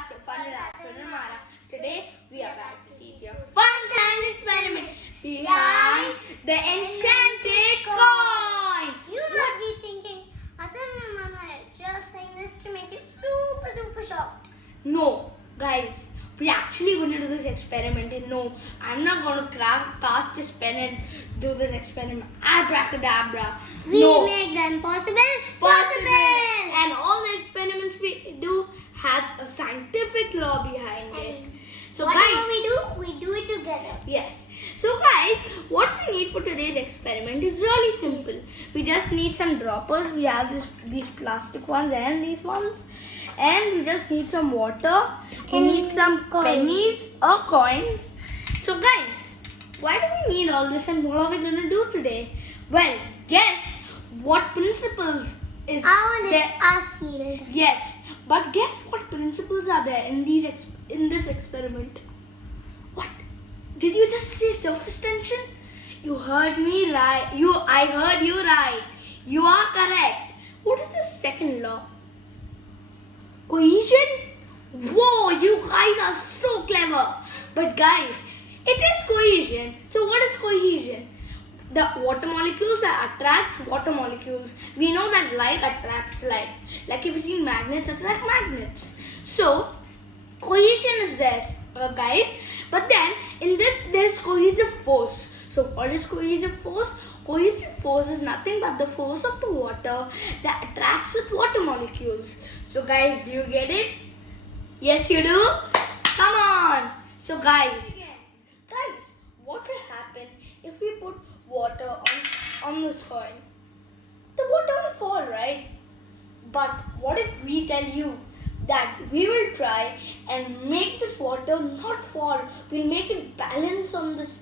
back to Fun with Atharv Amara. Today we are back to teach you a fun science experiment behind the enchanted coin. You must be thinking, Atharv Amara just saying this to make it super short. No, guys, we're actually going to do this experiment. And no, I'm not going to cast this pen and do this experiment. Abracadabra. We no. make them possible. And all the experiments we do has a scientific law behind it. So whatever guys, we do it together. Yes. So guys, what we need for today's experiment is really simple. We just need some droppers. We have these plastic ones and these ones. And we just need some water. We need some pennies or coins. So guys, why do we need all this and what are we going to do today? Well, guess what principles is Our lips there? are sealed. Yes, but guess what principles are there in this experiment? What? Did you just say surface tension? You heard me right. I heard you right. You are correct. What is the second law? Cohesion? Whoa, you guys are so clever. But guys, it is cohesion. So what is cohesion? The water molecules that attracts water molecules. We know that light attracts light. Like if you see magnets attract magnets. So cohesion is this, guys. But then in this there's cohesive force. So what is cohesive force? Cohesive force is nothing but the force of the water that attracts with water molecules. So guys, do you get it? Yes, you do? Come on. So guys, what will happen if we put water on this coin? The water will fall, right? But what if we tell you that we will try and make this water not fall? We'll make it balance on this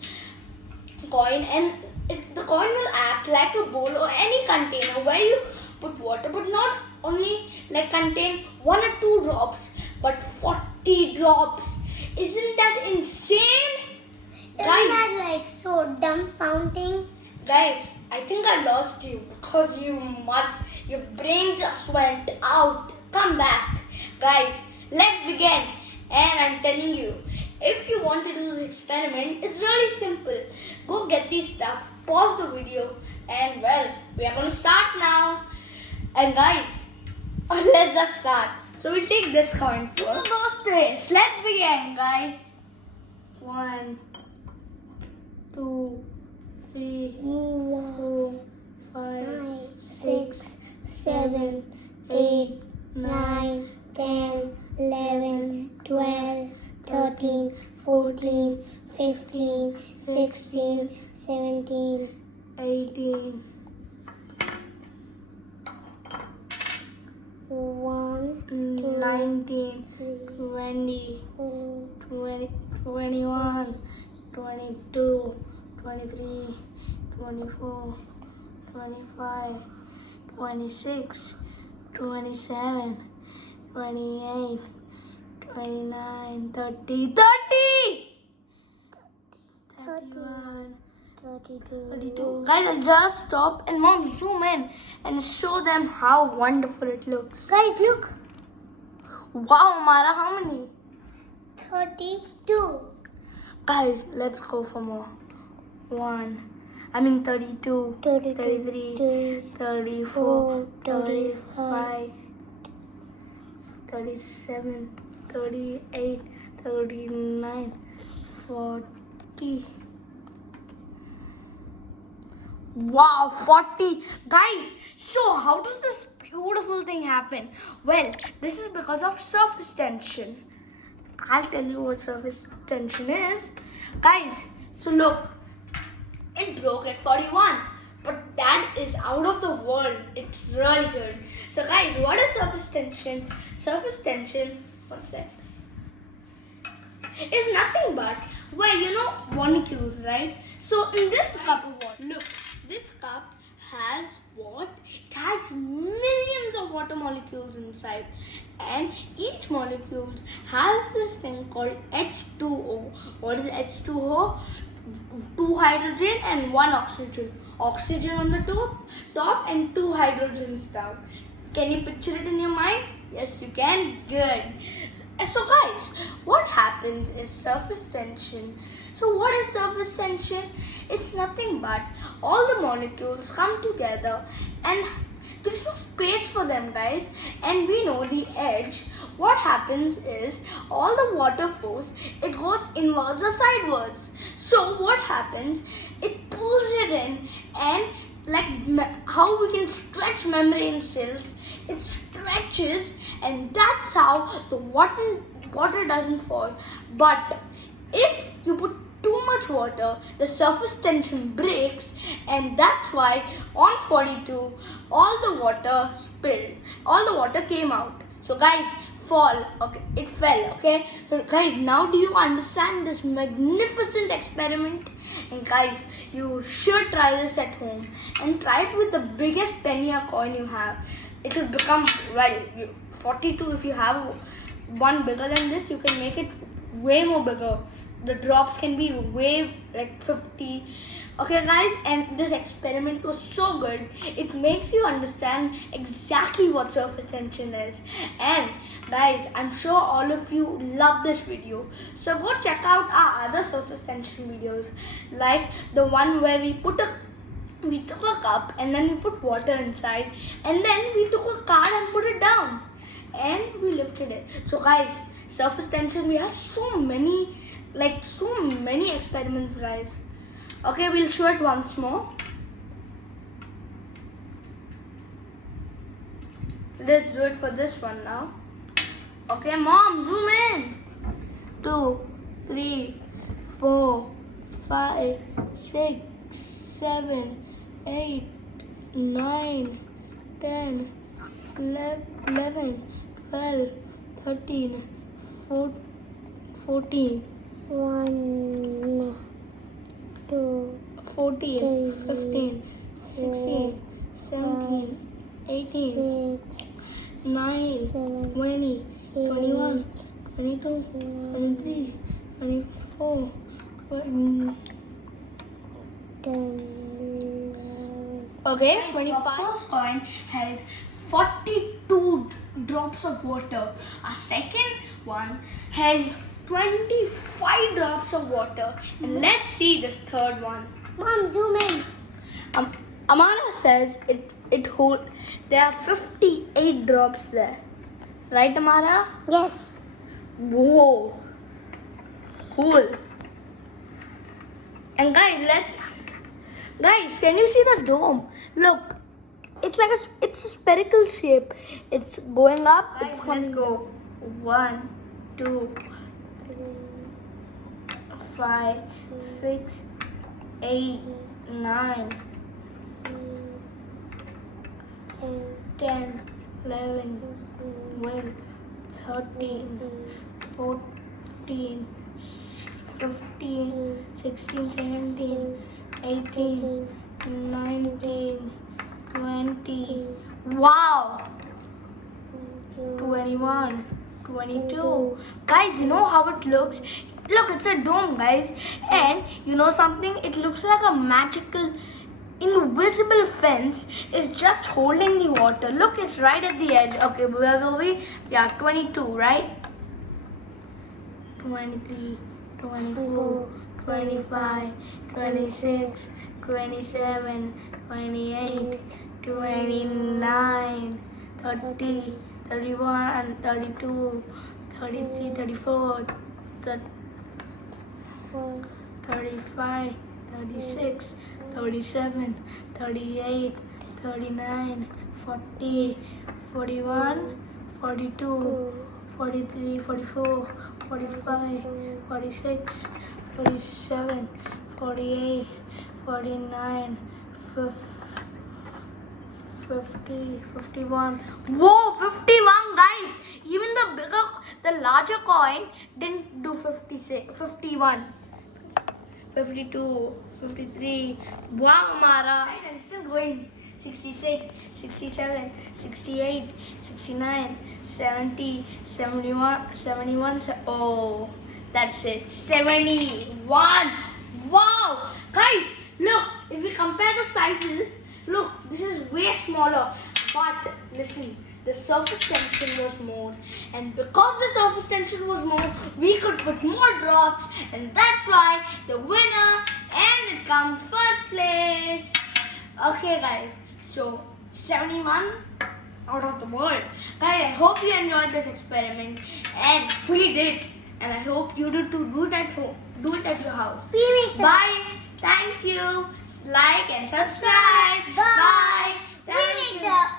coin, and the coin will act like a bowl or any container where you put water, but not only like contain 1 or 2 drops, but 40 drops. Isn't that insane? Isn't that like so dumbfounding? Guys, I think I lost you because your brain just went out. Come back. Guys, let's begin. And I'm telling you, if you want to do this experiment, it's really simple. Go get this stuff, pause the video, and well, we are going to start now. And guys, let's just start. So we'll take this coin first. Those trays. Let's begin, guys. 1, 2, 3, 4, 5, 6, 7, 8, 9, 10, 11, 12, 13, 14, 15, 16, 17, 18. 1, 2, 19, 3, 20, 4, 21, 22, 23, 24, 25, 26, 27, 28, 29, 30, 31, 32. Guys, I'll just stop and mom zoom in and show them how wonderful it looks. Guys, look. Wow, Mara, how many? 32. Guys, let's go for more. 32, 33, 34, 35, 37, 38, 39, 40. Wow, 40. Guys, so how does this beautiful thing happen? Well, this is because of surface tension. I'll tell you what surface tension is. Guys, so look, it broke at 41. But that is out of the world. It's really good. So guys, what is surface tension? Surface tension, one sec, is nothing but, well, molecules, right? So in this cup of water, look, this cup has what? It has millions of water molecules inside. And each molecule has this thing called H2O. What is H2O? 2 hydrogen and 1 oxygen. Oxygen on the top and 2 hydrogens down. Can you picture it in your mind? Yes, you can. Good. So guys, what happens is surface tension. So what is surface tension? It's nothing but all the molecules come together and there's no space for them, guys. And we know the edge. What happens is all the water flows, it goes inwards or sidewards. So what happens? It pulls it in, and how we can stretch membrane cells, it stretches, and that's how the water doesn't fall. But if you put too much water, the surface tension breaks, and that's why on 42 all the water spilled, all the water came out. So guys, it fell. Okay, so guys, now do you understand this magnificent experiment? And guys, you should try this at home, and try it with the biggest penny or coin you have. It will become 42. If you have one bigger than this, you can make it way more bigger. The drops can be way 50. Okay guys, and this experiment was so good. It makes you understand exactly what surface tension is. And guys, I'm sure all of you love this video, so go check out our other surface tension videos, like the one where we took a cup and then we put water inside, and then we took a card and put it down and we lifted it. So guys, surface tension, we have so many experiments, guys. Okay, we'll show it once more. Let's do it for this one now. Okay, mom, zoom in. 2, 3, 4, 5, 6, 7, 8, 9, 10, 11, 12, 13, 14, 1, 2, 14, 15, 16, 17, 18, 19, 20, 21, 22, 23, 24, 25. Okay, 25. Our first coin held 42 drops of water. Our second one has 25 drops of water. And let's see this third one. Mom, zoom in. Amara says there are 58 drops there. Right, Amara? Yes. Whoa. Cool. And guys, can you see the dome? Look, it's a spherical shape. It's going up. Guys, it's coming. let's go. 1, 2, 5, 6, 8, 9, 10, 11, 12, 13, 14, 15, 16, 17, 18, 19, 20. Wow! 21, 22. Guys, you know how it looks? Look, it's a dome, guys. And you know something? It looks like a magical, invisible fence is just holding the water. Look, it's right at the edge. Okay, where were we? Yeah, 22, right? 23, 24, 25, 26, 27, 28, 29, 30, 31, 32, 33, 34, 35, 36, 37, 38, 39, 40, 41, 42, 43, 44, 45, 46, 47, 48, 49, 50, 51. Whoa, 51, guys! Even the larger coin didn't do 51. 52, 53. Wow, Amara. I'm still going. 66, 67, 68, 69, 70, 71, 71. Oh, that's it. 71. Wow. Guys, look. If we compare the sizes, look, this is way smaller. But listen, the surface tension was more, and because the surface tension was more, we could put more drops, and that's why the winner and it comes first place. Okay guys, so 71 out of the world. Guys, I hope you enjoyed this experiment, and we did, and I hope you do too. Do it at home. Do it at your house. We make the Bye. Thank you. Like and subscribe. Bye. Bye. We Thank make you. the